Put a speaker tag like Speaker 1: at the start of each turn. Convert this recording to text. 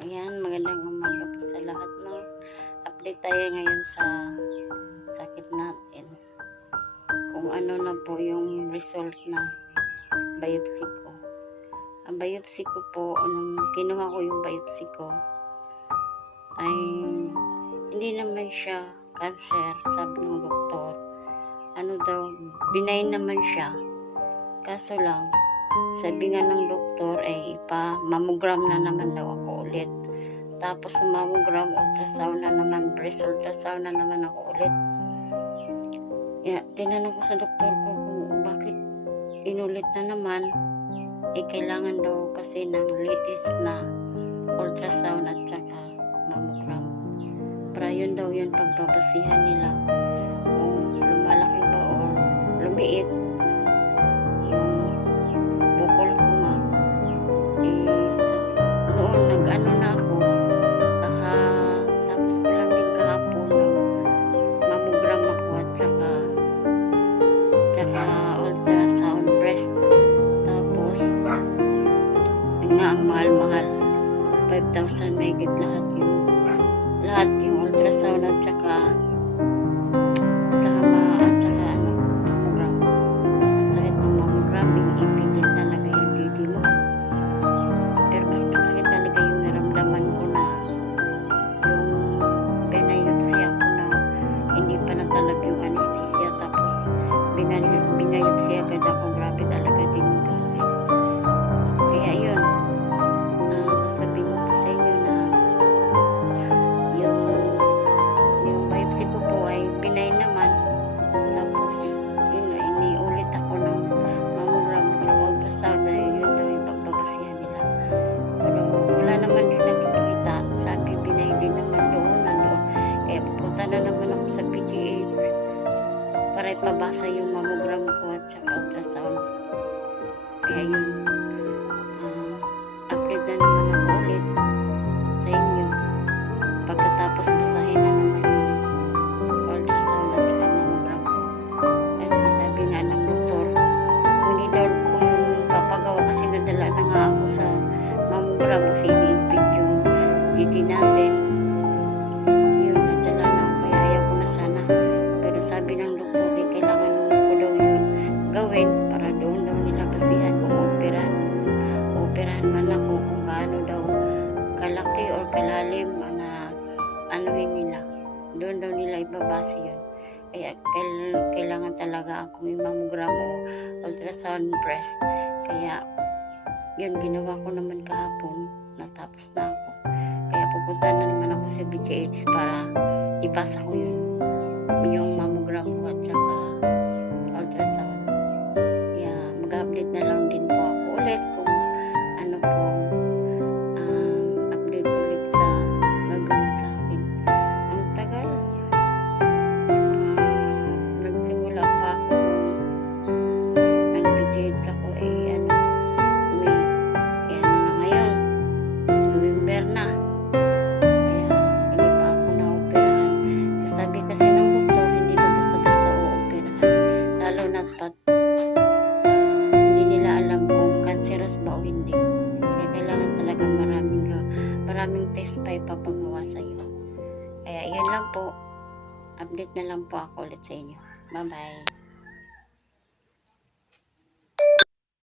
Speaker 1: Ayan, magandang umaga po sa lahat no. Update tayo ngayon sa sakit natin. Kung ano na po yung result na biopsy ko. Ang biopsy ko po, nung kinuha ko yung biopsy ko, ay hindi naman siya cancer, sabi ng doktor. Ano daw, benign naman siya. Kaso lang, sabi nga ng doktor ay ipa mammogram na naman daw ako ulit. Tapos sa mammogram, ultrasound na naman, breast ultrasound na naman ako ulit. Yeah, tinanong ko sa doktor ko kung bakit inulit na naman. Eh, kailangan daw kasi ng latest na ultrasound at saka mammogram. Para yun daw yun pagbabasihan nila ang mahal-mahal 5,000 may lahat yung lahat yung ultrasound at saka saka ma at saka ano mammogram. Ang sakit ng mammogram iipitin talaga yung didi mo. Pero mas masakit talaga yung naramdaman ko na yung binayopsy ako na hindi pa natalab yung anesthesia po ay binay naman. Tapos yun nga iniulit ako ng mammogram at saka ultrasound na yun daw yung pagbabasihan nila. Pero wala naman din nakikita. Sabi binay din naman doon nandoon. Kaya pupunta na naman ako sa PGH para ipabasa yung mammogram ko at saka ultrasound. Kaya yun na nga ako sa mammogram kasi iniipit yung diti natin. Yun nadala na ako kaya ayaw ko na sana. Pero sabi ng doktor eh, kailangan ko daw yun gawin para doon daw nila basihan kung operahan operahan man ako kung gaano daw kalaki or kalalim na anuhin nila. Doon daw nila ibabase yun. Kail- kailangan talaga akong i-mammogram o ultrasound breast kaya yun ginawa ko naman kahapon. Natapos na ako. Kaya pupunta na naman ako sa BGH para ipasa ko yun yung mammogram ko at saka cancerous ba o hindi. Kaya kailangan talaga maraming ah, maraming test pa ipapagawa sa iyo kaya yun lang po. Update na lang po ako ulit sa inyo. Bye bye